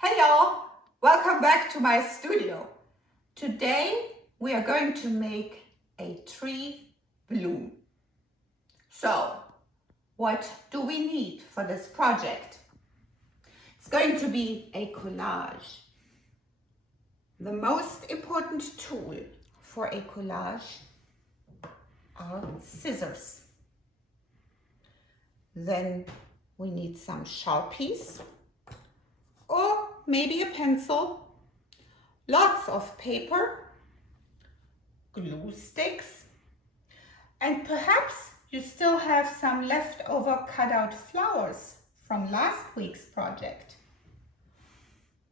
Hello, welcome back to my studio. Today we are going to make a tree bloom. So, what do we need for this project? It's going to be a collage. The most important tool for a collage are scissors. Then we need some Sharpies or maybe a pencil, lots of paper, glue sticks, and perhaps you still have some leftover cut-out flowers from last week's project.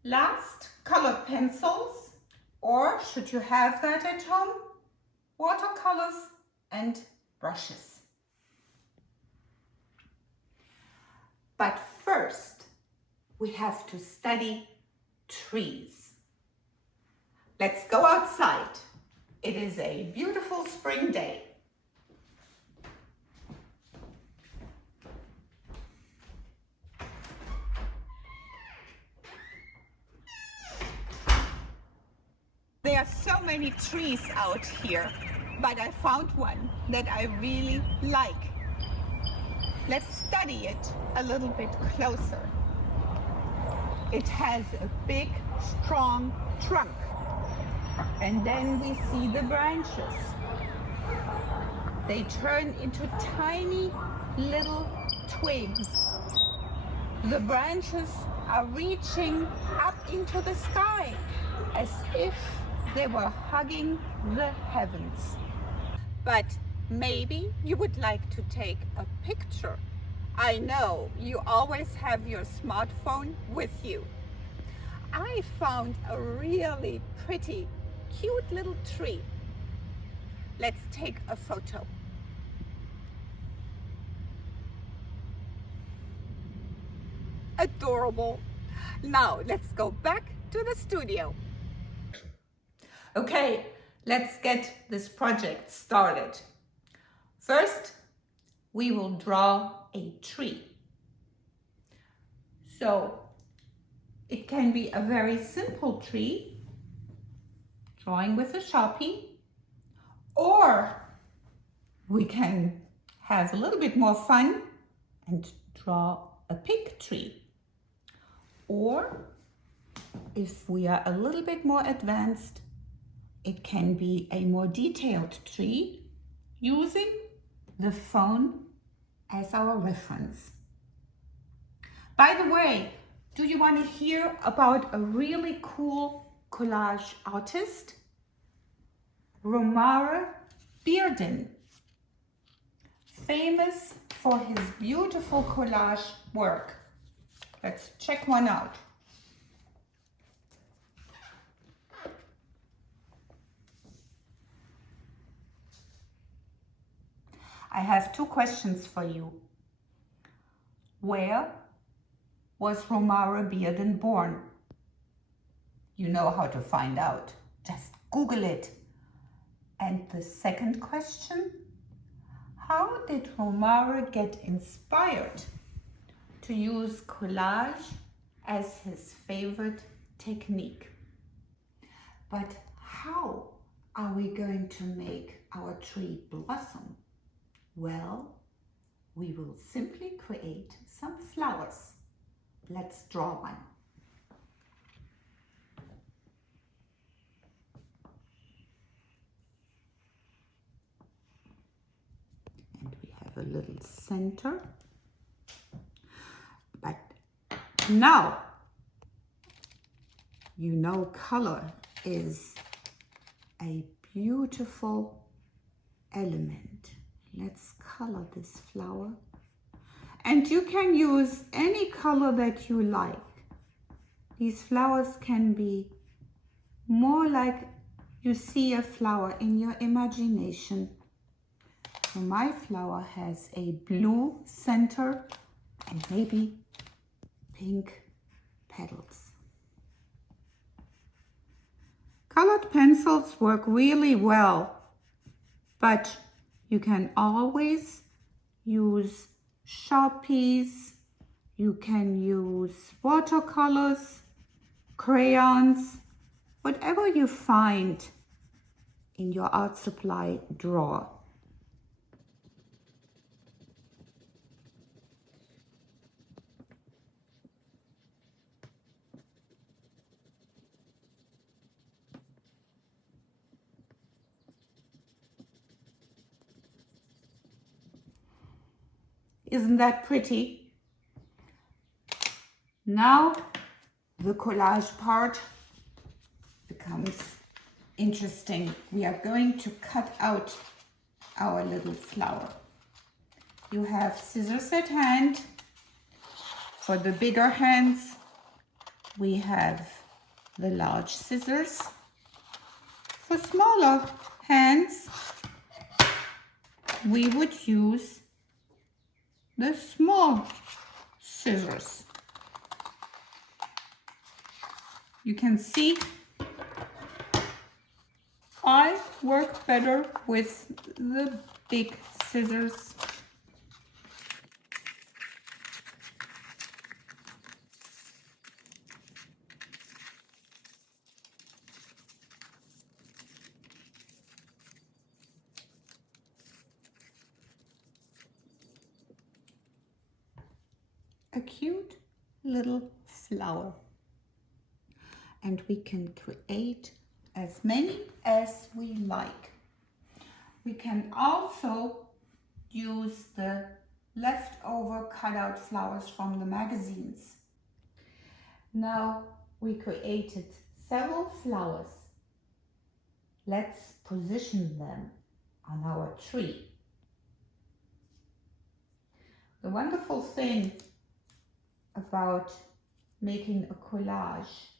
Last, colored pencils, or should you have that at home, watercolors and brushes. But first, we have to study trees. Let's go outside. It is a beautiful spring day. There are so many trees out here, but I found one that I really like. Let's study it a little bit closer. It has a big, strong trunk, and then we see the branches. They turn into tiny little twigs. The branches are reaching up into the sky as if they were hugging the heavens. But maybe you would like to take a picture. I know you always have your smartphone with you. I found a really pretty, cute little tree. Let's take a photo. Adorable. Now let's go back to the studio. Okay, let's get this project started. First, we will draw a tree. So it can be a very simple tree, drawing with a Sharpie, or we can have a little bit more fun and draw a big tree. Or if we are a little bit more advanced, it can be a more detailed tree using the phone as our reference. By the way, do you want to hear about a really cool collage artist? Romare Bearden, famous for his beautiful collage work. Let's check one out. I have two questions for you. Where was Romare Bearden born? You know how to find out. Just Google it. And the second question, how did Romare get inspired to use collage as his favorite technique? But how are we going to make our tree blossom? Well, we will simply create some flowers. Let's draw one. And we have a little center. But now, you know, color is a beautiful element. Let's color this flower. And you can use any color that you like. These flowers can be more like you see a flower in your imagination. So my flower has a blue center and maybe pink petals. Colored pencils work really well, but you can always use Sharpies, you can use watercolors, crayons, whatever you find in your art supply drawer. Isn't that pretty? Now the collage part becomes interesting. We are going to cut out our little flower. You have scissors at hand. For the bigger hands, we have the large scissors. For smaller hands, we would use the small scissors. You can see I work better with the big scissors. A cute little flower. And we can create as many as we like. We can also use the leftover cutout flowers from the magazines. Now we created several flowers. Let's position them on our tree. The wonderful thing about making a collage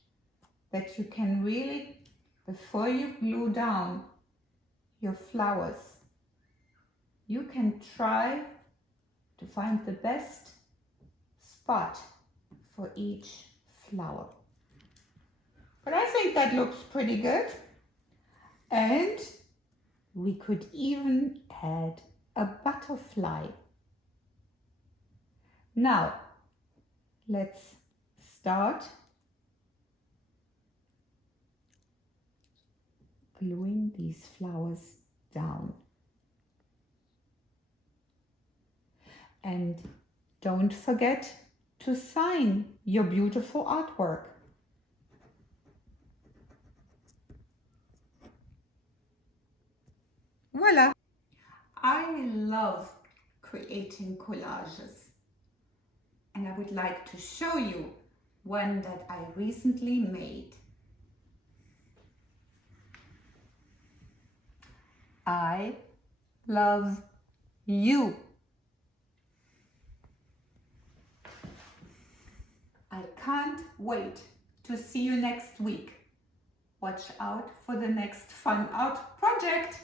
that you can really, before you glue down your flowers, you can try to find the best spot for each flower. But I think that looks pretty good. And we could even add a butterfly. Now, let's start gluing these flowers down. And don't forget to sign your beautiful artwork. Voila! I love creating collages, and I would like to show you one that I recently made. I love you. I can't wait to see you next week. Watch out for the next fun art project.